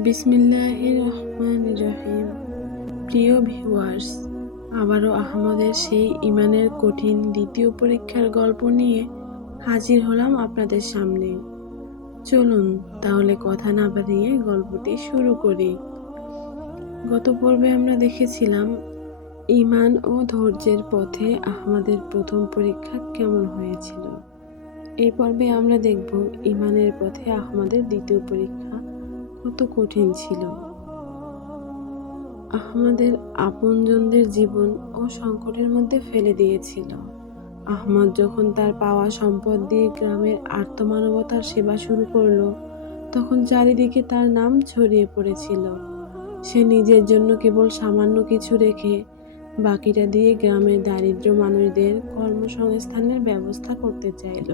বিসমিল্লাহির রহমানির রহিম। প্রিয় ভিউয়ার্স, আবারও আহমদের সেই ইমানের কঠিন দ্বিতীয় পরীক্ষার গল্প নিয়ে হাজির হলাম আপনাদের সামনে। চলুন তাহলে কথা না বাড়িয়ে গল্পটি শুরু করি। গত পর্বে আমরা দেখেছিলাম ইমান ও ধৈর্যের পথে আহমদের প্রথম পরীক্ষা কেমন হয়েছিল। এই পর্বে আমরা দেখব ইমানের পথে আহমদের দ্বিতীয় পরীক্ষা কত কঠিন ছিল। আহমদের আপনজনদের জীবন ও সংকটের মধ্যে ফেলে দিয়েছিল। আহমদ যখন তার পাওয়া সম্পদ দিয়ে গ্রামের আর্তমানবতার সেবা শুরু করলো, তখন চারিদিকে তার নাম ছড়িয়ে পড়েছিল। সে নিজের জন্য কেবল সামান্য কিছু রেখে বাকিটা দিয়ে গ্রামের দারিদ্র মানুষদের কর্মসংস্থানের ব্যবস্থা করতে চাইল।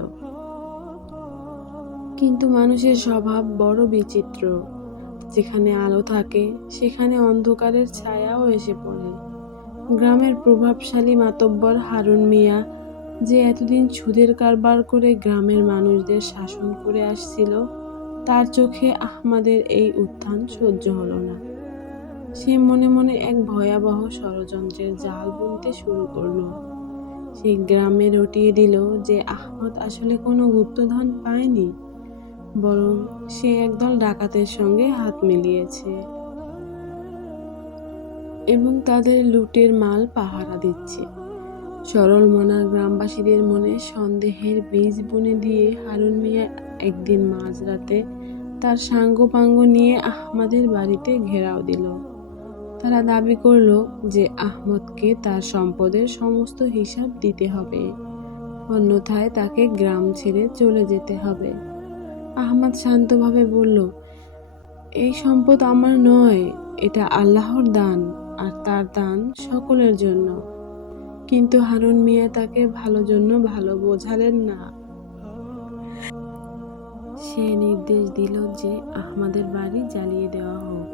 কিন্তু মানুষের স্বভাব বড় বিচিত্র। যেখানে আলো থাকে সেখানে অন্ধকারের ছায়াও এসে পড়ে। গ্রামের প্রভাবশালী মাতব্বর হারুন মিয়া, যে এতদিন সুদের কারবার করে গ্রামের মানুষদের শাসন করে আসছিল, তার চোখে আহমদের এই উত্থান সহ্য হলো না। সে মনে মনে এক ভয়াবহ ষড়যন্ত্রের জাল বুনতে শুরু করলো। সে গ্রামে রটিয়ে দিল যে আহমদ আসলে কোনো গুপ্তধন পায়নি, বরং সে একদল ডাকাতের সঙ্গে হাত মিলিয়েছে এবং তাদের লুটের মাল পাহারা দিচ্ছে। সরল মনা গ্রামবাসীদের মনে সন্দেহের বীজ বুনে দিয়ে হারুন মিয়া একদিন মাঝরাতে তার সাঙ্গপাঙ্গ নিয়ে আহমদের বাড়িতে ঘেরাও দিল। তারা দাবি করল যে আহমদকে তার সম্পদের সমস্ত হিসাব দিতে হবে, অন্যথায় তাকে গ্রাম ছেড়ে চলে যেতে হবে। আহমদ শান্তভাবে বলল, এই সম্পদ আমার নয়, এটা আল্লাহর দান, আর তার দান সকলের জন্য। কিন্তু হারুন মিয়া তাকে ভালো জন্য ভালো বোঝালেন না। সে নির্দেশ দিল যে আহমদের বাড়ি জ্বালিয়ে দেওয়া হোক।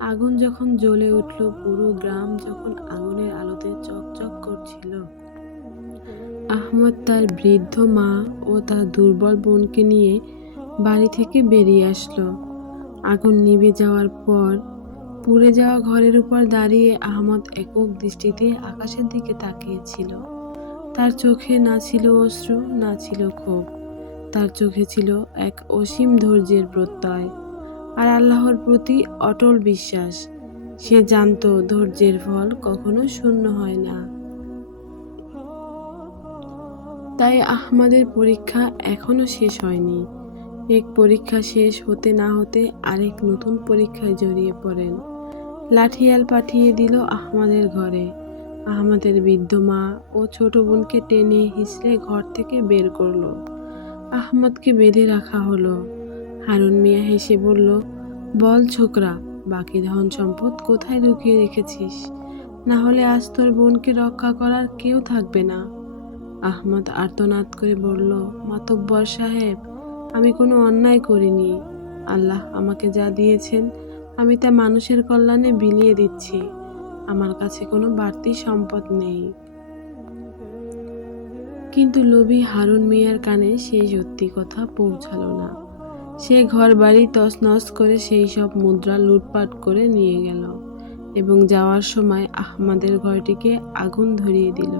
আগুন যখন জ্বলে উঠল, পুরো গ্রাম যখন আগুনের আলোতে চকচক করছিল, আহমদ তার বৃদ্ধ মা ও তার দুর্বল বোনকে নিয়ে বাড়ি থেকে বেরিয়ে আসলো। আগুন নিভে যাওয়ার পর পুড়ে যাওয়া ঘরের উপর দাঁড়িয়ে আহমদ একক দৃষ্টিতে আকাশের দিকে তাকিয়েছিল। তার চোখে না ছিল অশ্রু, না ছিল ক্ষোভ। তার চোখে ছিল এক অসীম ধৈর্যের প্রত্যয় আর আল্লাহর প্রতি অটল বিশ্বাস। সে জানত ধৈর্যের ফল কখনো শূন্য হয় না। তাই আহমদের পরীক্ষা এখনো শেষ হয়নি। এক পরীক্ষা শেষ হতে না হতে আরেক নতুন পরীক্ষায় জড়িয়ে পড়েন। লাঠিয়াল পাঠিয়ে দিল আহমদের ঘরে। আহমদের বৃদ্ধ মা ও ছোট বোনকে টেনে হিঁচড়ে ঘর থেকে বের করলো। আহমদকে বেঁধে রাখা হলো। হারুন মিয়া হেসে বলল, বল ছোকরা, বাকি ধন সম্পদ কোথায় লুকিয়ে রেখেছিস? না হলে আজ তোর বোনকে রক্ষা করার কেউ থাকবে না। আহমদ আর্তনাদ করে বলল, মাতব্বর সাহেব, আমি কোনো অন্যায় করিনি। আল্লাহ আমাকে যা দিয়েছেন আমি তা মানুষের কল্যাণে বিলিয়ে দিচ্ছি। আমার কাছে কোনো বাড়তি সম্পদ নেই। কিন্তু লোভী হারুন মিয়ার কানে সেই সত্যি কথা পৌঁছালো না। সে ঘর বাড়ি তছনছ করে সেই সব মুদ্রা লুটপাট করে নিয়ে গেল এবং যাওয়ার সময় আহমদের ঘরটিকে আগুন ধরিয়ে দিল।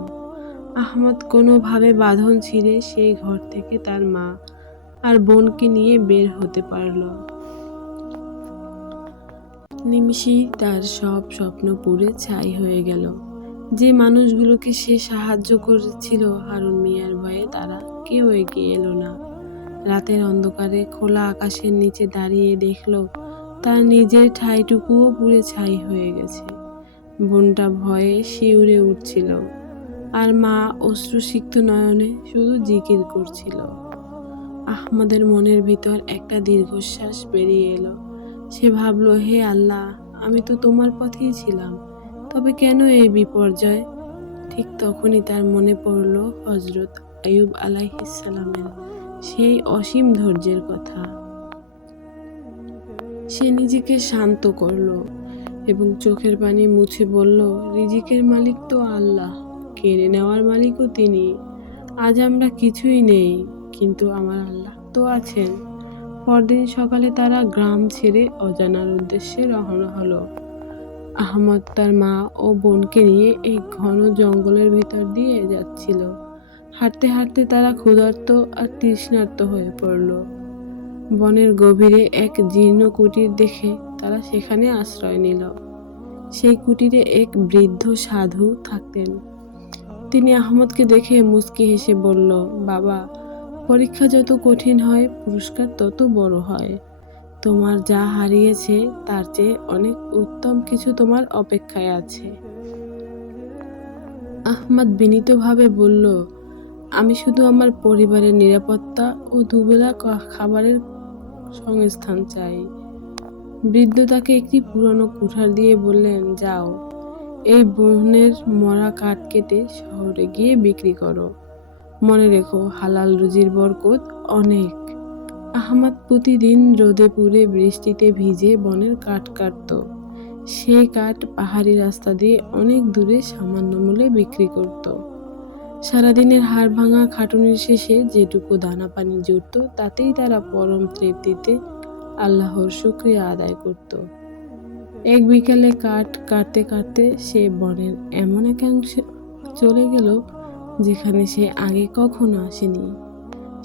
আহমদ কোনোভাবে বাঁধন ছিঁড়ে সেই ঘর থেকে তার মা আর বোনকে নিয়ে বের হতে পারল। নিমিষেই তার সব স্বপ্ন পুড়ে ছাই হয়ে গেল। যে মানুষগুলোকে সে সাহায্য করেছিল, হারুন মিয়ার ভয়ে তারা কেউ এগিয়ে এলো না। রাতের অন্ধকারে খোলা আকাশের নিচে দাঁড়িয়ে দেখল তার নিজের ঠাঁইটুকুও পুড়ে ছাই হয়ে গেছে। বোনটা ভয়ে শিউরে উঠছিল আর মা অশ্রুসিক্ত নয়নে শুধু জিকির করছিল। আহমদের মনের ভিতর একটা দীর্ঘশ্বাস বেরিয়ে এলো। সে ভাবল, হে আল্লাহ, আমি তো তোমার পথেই ছিলাম, তবে কেন এই বিপর্যয়? ঠিক তখনই তার মনে পড়ল হযরত আইয়ুব আলাইহিস সালামের সেই অসীম ধৈর্যের কথা। সে নিজেকে শান্ত করল এবং চোখের পানি মুছে বলল, রিজিকের মালিক তো আল্লাহ, কেড়ে নেওয়ার মালিকও তিনি। আজ আমরা কিছুই নেই, কিন্তু আমার আল্লাহ তো আছেন। পরদিন সকালে তারা গ্রাম ছেড়ে অজানার উদ্দেশ্যে রওনা হলো। আহমদ তার মা ও বোনকে নিয়ে এই ঘন জঙ্গলের ভিতর দিয়ে যাচ্ছিল। হাঁটতে হাঁটতে তারা ক্ষুধার্ত আর তৃষ্ণার্ত হয়ে পড়ল। বনের গভীরে এক জীর্ণ কুটির দেখে তারা সেখানে আশ্রয় নিল। সেই কুটিরে এক বৃদ্ধ সাধু থাকতেন। তিনি আহমদকে দেখে মুচকি হেসে বলল, বাবা, পরীক্ষা যত কঠিন হয় পুরস্কার তত বড় হয়। তোমার যা হারিয়েছে তার চেয়ে অনেক উত্তম কিছু তোমার অপেক্ষায় আছে। আহমদ বিনীতভাবে বলল, আমি শুধু আমার পরিবারের নিরাপত্তা ও দুবেলা খাবারের সংস্থান চাই। বৃদ্ধ তাকে একটি পুরনো কুঠার দিয়ে বললেন, যাও, এই বনের মরা কাঠ কেটে শহরে গিয়ে বিক্রি করো। মনে রেখো, হালাল রুজির বরকত অনেক। আহমদ প্রতিদিন রোদে পুড়ে বৃষ্টিতে ভিজে বনের কাঠ কাটত। সেই কাঠ পাহাড়ি রাস্তা দিয়ে অনেক দূরে সামান্য মূল্যে বিক্রি করত। সারাদিনের হাড় ভাঙা খাটুনির শেষে যেটুকু দানা পানি জুটত তাতেই তারা পরম তৃপ্তিতে আল্লাহর শুকরিয়া আদায় করত। এক বিকালে কাঠ কাটতে কাটতে সে বনের এমন এক অংশে চলে গেল যেখানে সে আগে কখনো আসেনি।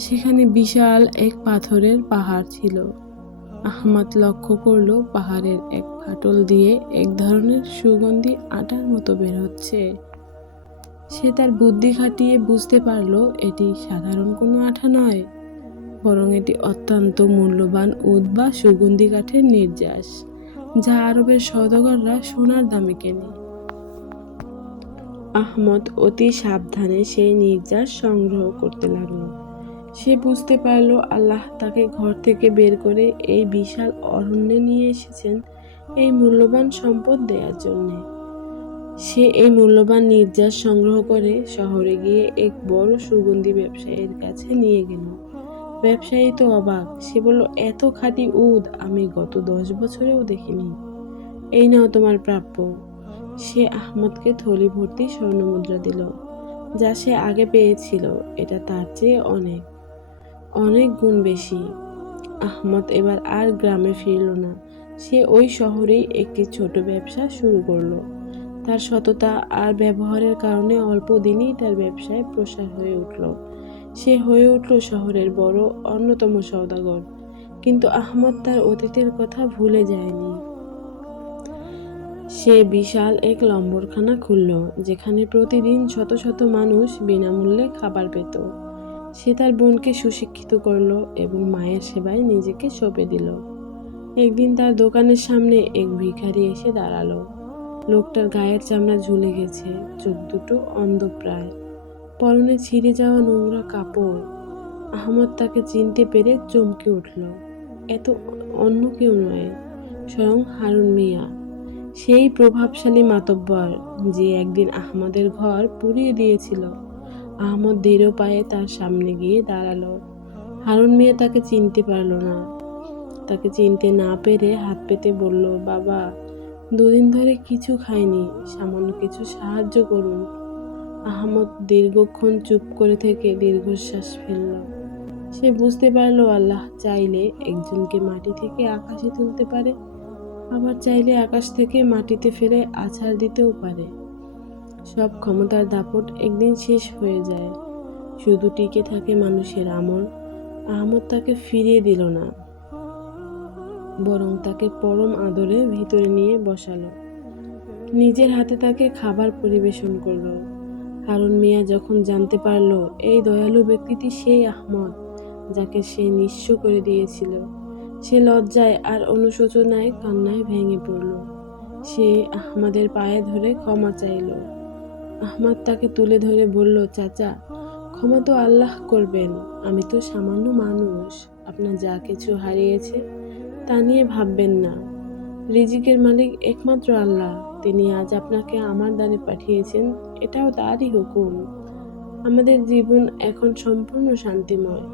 সেখানে বিশাল এক পাথরের পাহাড় ছিল। আহমদ লক্ষ্য করল পাহাড়ের এক ফাটল দিয়ে এক ধরনের সুগন্ধি আটার মতো বের হচ্ছে। সে তার বুদ্ধি খাটিয়ে বুঝতে পারল এটি সাধারণ কোনো আঠা নয়, বরং এটি অত্যন্ত মূল্যবান উদ বা সুগন্ধি কাঠের নির্যাস, যা আরবের সওদাগররা সোনার দামে কেনে। আহমদ অতি সাবধানে সেই নির্যাস সংগ্রহ করতে লাগলো। সে বুঝতে পারল আল্লাহ তাকে ঘর থেকে বের করে এই বিশাল অরণ্যে নিয়ে এসেছেন এই মূল্যবান সম্পদ দেওয়ার জন্যে। সে এই মূল্যবান নির্যাস সংগ্রহ করে শহরে গিয়ে এক বড় সুগন্ধি ব্যবসায়ীর কাছে নিয়ে গেল। ব্যবসায়ী তো অবাক। সে বলল, এত খাঁটি উদ আমি গত 10 বছরেও দেখিনি। এই নাও তোমার প্রাপ্য। সে আহমদকে থলি ভর্তি স্বর্ণমুদ্রা দিল, যা সে আগে পেয়েছিল। এটা তার চেয়ে অনেক অনেক গুণ বেশি। আহমদ এবার আর গ্রামে ফিরল না। সে ওই শহরেই একটি ছোট ব্যবসা শুরু করলো। তার সততা আর ব্যবহারের কারণে অল্প দিনেই তার ব্যবসায় প্রসার হয়ে উঠল। সে হয়ে উঠল শহরের বড় অন্যতম সওদাগর। কিন্তু আহমদ তার অতীতের কথা ভুলে যায়নি। সে বিশাল এক লম্বরখানা খুলল, যেখানে প্রতিদিন শত শত মানুষ বিনামূল্যে খাবার পেত। সে তার বোনকে সুশিক্ষিত করল এবং মায়ের সেবায় নিজেকে সঁপে দিল। একদিন তার দোকানের সামনে এক ভিখারি এসে দাঁড়ালো। লোকটার গায়ের চামড়া ঝুলে গেছে, চোখ দুটো অন্ধ প্রায়, পরনে ছিঁড়ে যাওয়া নোংরা কাপড়। আহমদ তাকে চিনতে পেরে চমকে উঠল। এত অন্য কেউ নয়, স্বয়ং হারুন মিয়া, সেই প্রভাবশালী মাতব্বর যে একদিন আহমদের ঘর পুড়িয়ে দিয়েছিল। আহমদ দৃঢ় পায়ে তার সামনে গিয়ে দাঁড়ালো। হারুন মিয়া তাকে চিনতে পারল না। তাকে চিনতে না পেরে হাত পেতে বলল, বাবা, 2 দিন ধরে কিছু খাইনি, সামান্য কিছু সাহায্য করুন। আহমদ দীর্ঘক্ষণ চুপ করে থেকে দীর্ঘশ্বাস ফেলল। সে বুঝতে পারল আল্লাহ চাইলে একজনকে মাটি থেকে আকাশে তুলতে পারে, আবার চাইলে আকাশ থেকে মাটিতে ফেলে আছাড় দিতেও পারে। সব ক্ষমতার দাপট একদিন শেষ হয়ে যায়, শুধু টিকে থাকে মানুষের আমল। আহমদ তাকে ফিরিয়ে দিল না, বরং তাকে পরম আদরে ভিতরে নিয়ে বসালো। নিজের হাতে তাকে খাবার পরিবেশন করলো। হারুন মিয়া যখন জানতে পারল এই দয়ালু ব্যক্তিটি সেই আহমদ যাকে সে নিঃস্ব করে দিয়েছিল, সে লজ্জায় আর অনুশোচনায় কান্নায় ভেঙে পড়ল। সে আহমদের পায়ে ধরে ক্ষমা চাইল। আহমদ তাকে তুলে ধরে বলল, চাচা, ক্ষমা তো আল্লাহ করবেন, আমি তো সামান্য মানুষ। আপনার যা কিছু হারিয়েছে তা নিয়ে ভাববেন না। রিজিকের মালিক একমাত্র আল্লাহ। তিনি আজ আপনাকে আমার দ্বারে পাঠিয়েছেন, এটাও তারই হুকুম। আমাদের জীবন এখন সম্পূর্ণ শান্তিময়।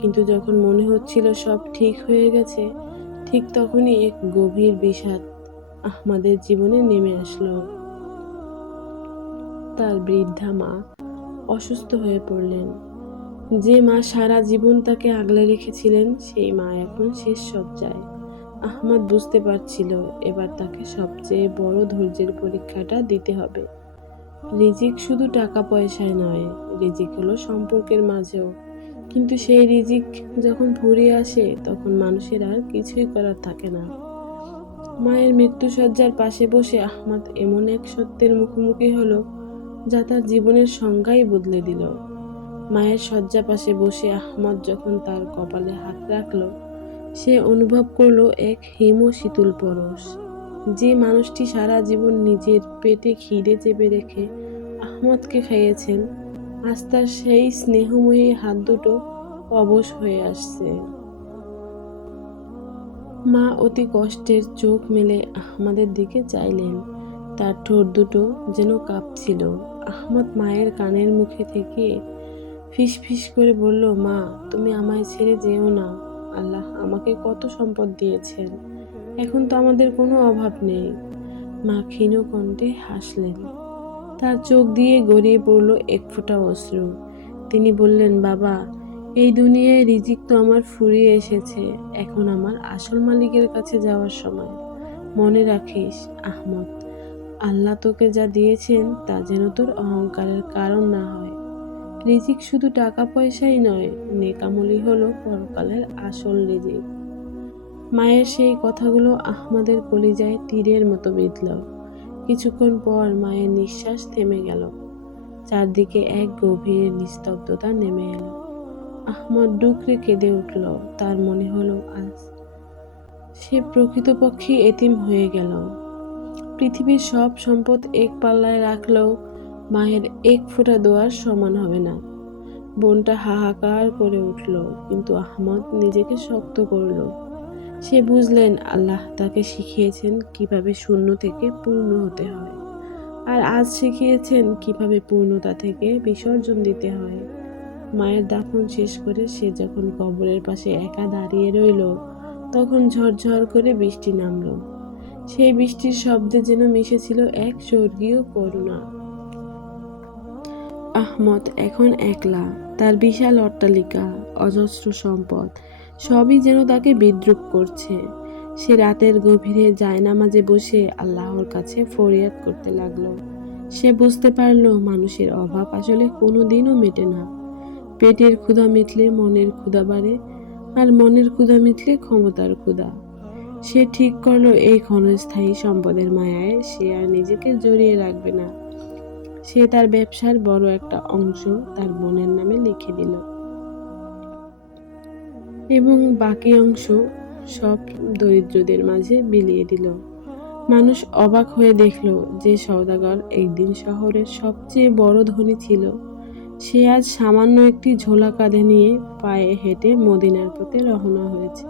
কিন্তু যখন মনে হচ্ছিল সব ঠিক হয়ে গেছে, ঠিক তখনই এক গভীর বিষাদ আহমদের জীবনে নেমে আসলো। তার বৃদ্ধা মা অসুস্থ হয়ে পড়লেন। যে মা সারা জীবন তাকে আগলে রেখেছিলেন, সেই মা এখন শেষ সজ্জায়। আহমদ বুঝতে পারছিল এবার তাকে সবচেয়ে বড় ধৈর্যের পরীক্ষাটা দিতে হবে। রিজিক শুধু টাকা পয়সায় নয়, রিজিক হলো সম্পর্কের মাঝেও। কিন্তু সেই রিজিক যখন ফুরিয়ে আসে তখন মানুষের আর কিছুই করার থাকে না। মায়ের মৃত্যুশয্যার পাশে বসে আহমদ এমন এক সত্যের মুখোমুখি হলো যা তার জীবনের সংজ্ঞাই বদলে দিল। মায়ের শয্যা পাশে বসে আহমদ যখন তার কপালে হাত রাখল, সে অনুভব করলো এক শীতল পরশ। যে মানুষটি সারা জীবন নিজের পেটে খিদে চেপে রেখে আহমদকে খাইয়েছেন, আজ তার সেই স্নেহময়ী হাত দুটো অবশ হয়ে আসছে। মা অতি কষ্টের চোখ মেলে আহমদের দিকে চাইলেন। তার ঠোঁট দুটো যেন কাঁপছিল। আহমদ মায়ের কানের মুখে থেকে ফিস ফিস করে বলল, মা, তুমি আমায় ছেড়ে যেও না। আল্লাহ আমাকে কত সম্পদ দিয়েছেন, এখন তো আমাদের কোনো অভাব নেই। মা ক্ষীণ কণ্ঠে হাসলেন। তার চোখ দিয়ে গড়িয়ে পড়ল এক ফোঁটা অশ্রু। তিনি বললেন, বাবা, এই দুনিয়ায় রিজিক তো আমার ফুরিয়ে এসেছে, এখন আমার আসল মালিকের কাছে যাওয়ার সময়। মনে রাখিস আহমদ, আল্লাহ তোকে যা দিয়েছেন তা যেন তোর অহংকারের কারণ না হয়। রিজিক শুধু টাকা পয়সাই নয়, নেকামলি হলো পরকালের আসল রিজিক। মায়ের সেই কথাগুলো আহমদের কলিজায় তীরের মতো বিঁধল। কিছুক্ষণ পর মায়ের নিঃশ্বাস থেমে গেল। চারদিকে এক গভীর নিস্তব্ধতা নেমে এলো। আহমদ ডুকরে কেঁদে উঠল। তার মনে হলো আজ সে প্রকৃতপক্ষে এতিম হয়ে গেল। পৃথিবীর সব সম্পদ এক পাল্লায় রাখলেও মায়ের এক ফোঁটা দোয়ার সমান হবে না। বোনটা হাহাকার করে উঠল, কিন্তু আহমদ নিজেকে শক্ত করল। সে বুঝলেন আল্লাহ তাকে শিখিয়েছেন কিভাবে শূন্য থেকে পূর্ণ হতে হয়, আর আজ শিখিয়েছেন কিভাবে পূর্ণতা থেকে বিসর্জন দিতে হয়। মায়ের দাফন শেষ করে সে যখন কবরের পাশে একা দাঁড়িয়ে রইল, তখন ঝরঝর করে বৃষ্টি নামল। সেই বৃষ্টির শব্দে যেন মিশেছিল এক স্বর্গীয় করুণা। আহমদ এখন একলা। তার বিশাল অট্টালিকা, অজস্র সম্পদ, সবই যেন তাকে বিদ্রূপ করছে। সে রাতের গভীরে জায়নামাজে বসে আল্লাহর কাছে ফরিয়াদ করতে লাগলো। সে বুঝতে পারলো মানুষের অভাব আসলে কোনোদিনও মেটে না। পেটের ক্ষুধা মিটলে মনের ক্ষুধা বাড়ে, আর মনের ক্ষুধা মিটলে ক্ষমতার ক্ষুধা। সে ঠিক করলো এই ক্ষণস্থায়ী সম্পদের মায়ায় সে আর নিজেকে জড়িয়ে রাখবে না। সে তার ব্যবসার বড় একটা অংশ তার বোনের নামে লিখে দিল এবং বাকি অংশ সব দরিদ্রদের মাঝে বিলিয়ে দিল। মানুষ অবাক হয়ে দেখল যে সওদাগর একদিন শহরের সবচেয়ে বড় ধনী ছিল, সে আজ সামান্য একটি ঝোলা কাঁধে নিয়ে পায়ে হেঁটে মদিনার পথে রওনা হয়েছে।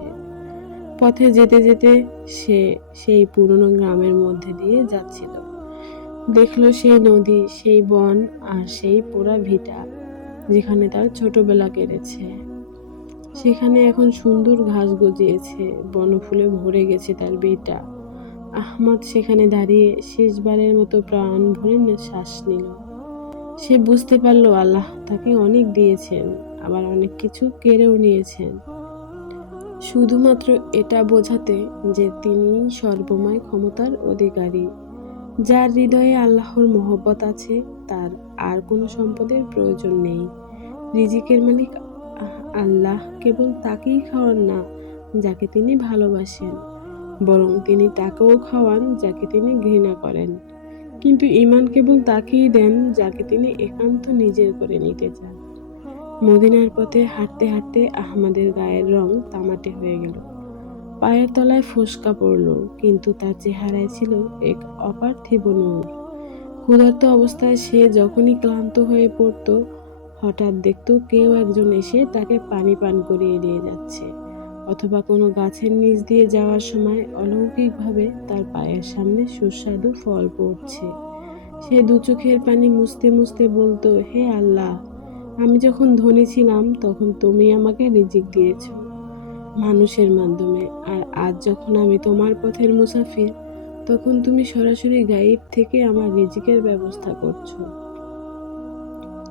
পথে যেতে যেতে সে সেই পুরনো গ্রামের মধ্যে দিয়ে যাচ্ছিল। দেখলো সেই নদী, সেই বন, আর সেই পোড়া ভিটা যেখানে তার ছোটবেলা কেটেছে। সেখানে এখন সুন্দর ঘাস গজিয়েছে, বনফুলে ভরে গেছে তার ভিটা। আহমদ সেখানে দাঁড়িয়ে শেষবারের মতো প্রাণ ভরে শ্বাস নিল। সে বুঝতে পারলো আল্লাহ তাকে অনেক দিয়েছেন, আবার অনেক কিছু কেড়েও নিয়েছেন, শুধুমাত্র এটা বোঝাতে যে তিনি সর্বময় ক্ষমতার অধিকারী। যার হৃদয়ে আল্লাহর মহব্বত আছে, তার আর কোনো সম্পদের প্রয়োজন নেই। রিজিকের মালিক আল্লাহ কেবল তাকেই খাওয়ান না যাকে তিনি ভালোবাসেন, বরং তিনি তাকেও খাওয়ান যাকে তিনি ঘৃণা করেন। কিন্তু ঈমান কেবল তাকেই দেন যাকে তিনি একান্ত নিজের করে নিতে চান। মদিনার পথে হাঁটতে হাঁটতে আহমদের গায়ের রং তামাটে হয়ে গেল। পায়ের তলায় ফোস্কা পড়ল, কিন্তু তার চেহারায় ছিল এক অপার্থিব নূর। ক্ষুধার্ত অবস্থায় সে যখনই ক্লান্ত হয়ে পড়ত, হঠাৎ দেখতো কেউ একজন এসে তাকে পানি পান করিয়ে দিয়ে যাচ্ছে, অথবা কোনো গাছের নিচ দিয়ে যাওয়ার সময় অলৌকিকভাবে তার পায়ের সামনে সুস্বাদু ফল পড়ছে। সে দু চোখের পানি মুছতে মুছতে বলতো, হে আল্লাহ, আমি যখন ধনী ছিলাম তখন তুমি আমাকে রিজিক দিয়েছ মানুষের মাধ্যমে, আর আজ যখন আমি তোমার পথের মুসাফির, তখন তুমি সরাসরি গায়েব থেকে আমার রিজিকের ব্যবস্থা করছো।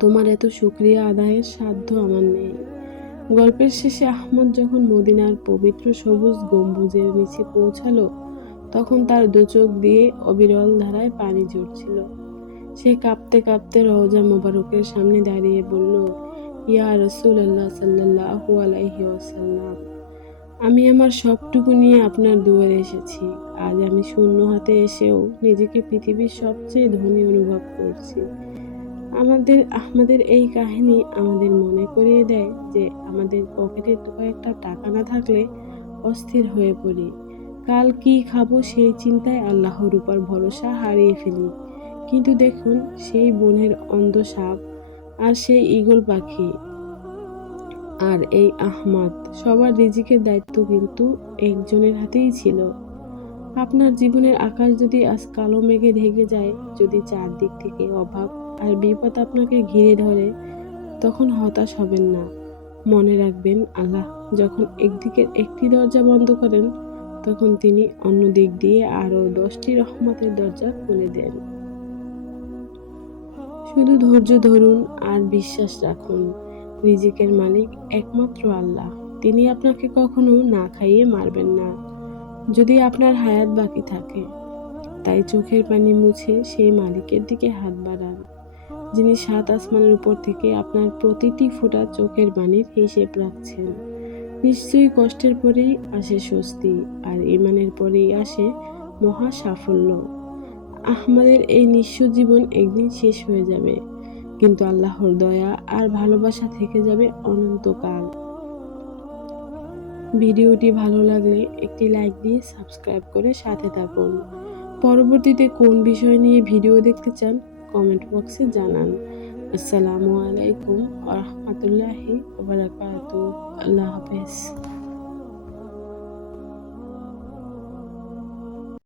তোমার এত শুকরিয়া আদায়ের সাধ্য আমার নেই। গল্পের শেষে আহমদ যখন মদিনার পবিত্র সবুজ গম্বুজের নিচে পৌঁছালো, তখন তার দু চোখ দিয়ে অবিরল ধারায় পানি ঝরছিল। সে কাঁপতে কাঁপতে রওজা মোবারকের সামনে দাঁড়িয়ে বলল, ইয়া রাসূলুল্লাহ সাল্লাল্লাহু আলাইহি ওয়াসাল্লাম, আমি আমার সবটুকু নিয়ে আপনার দুয়ারে এসেছি। আজ আমি শূন্য হাতে এসেও নিজেকে পৃথিবীর সবচেয়ে ধনী অনুভব করছি। আহমদের এই কাহিনী আমাদের মনে করিয়ে দেয় যে আমাদের পকেটে কয়েকটা টাকা না থাকলে অস্থির হয়ে পড়ি। কাল কি খাবো সেই চিন্তায় আল্লাহর উপর ভরসা হারিয়ে ফেলি। কিন্তু দেখুন, সেই বনের অন্ধ সাপ আর সেই ঈগল পাখি আর এই আহমদ, সবার রিজিকের দায়িত্ব কিন্তু একজনের হাতেই ছিল। আপনার জীবনের আকাশ যদি আজ কালো মেঘে ঢেকে যায়, যদি চারদিক থেকে অভাব আর বিপদ আপনাকে ঘিরে ধরে, তখন হতাশ হবেন না। মনে রাখবেন, আল্লাহ যখন একদিকের একটি দরজা বন্ধ করেন, তখন তিনি অন্য দিক দিয়ে আরো 10টি রহমতের দরজা খুলে দেন। শুধু ধৈর্য ধরুন আর বিশ্বাস রাখুন। রিজিকের মালিক একমাত্র আল্লাহ। তিনি আপনাকে কখনো না খাইয়ে মারবেন না, যদি আপনার হায়াত বাকি থাকে। তাই চোখের পানি মুছে সেই মালিকের দিকে হাত বাড়ান, যিনি 7 আসমানের উপর থেকে আপনার প্রতিটি ফোঁটা চোখের পানির হিসেব রাখছেন। নিশ্চয়ই কষ্টের পরেই আসে স্বস্তি, আর ঈমানের পরেই আসে মহা সাফল্য। আহমদের এই নিঃস্ব জীবন একদিন শেষ হয়ে যাবে, কিন্তু আল্লাহর দয়া আর ভালোবাসা থেকে যাবে অনন্তকাল। ভিডিওটি ভালো লাগলে একটি লাইক দিয়ে সাবস্ক্রাইব করে সাথে থাকুন। পরবর্তীতে কোন বিষয় নিয়ে ভিডিও দেখতে চান কমেন্ট বক্সে জানান। আসসালামু আলাইকুম ওয়া রাহমাতুল্লাহি ওয়া বারাকাতুহু। আল্লাহ হাফেজ।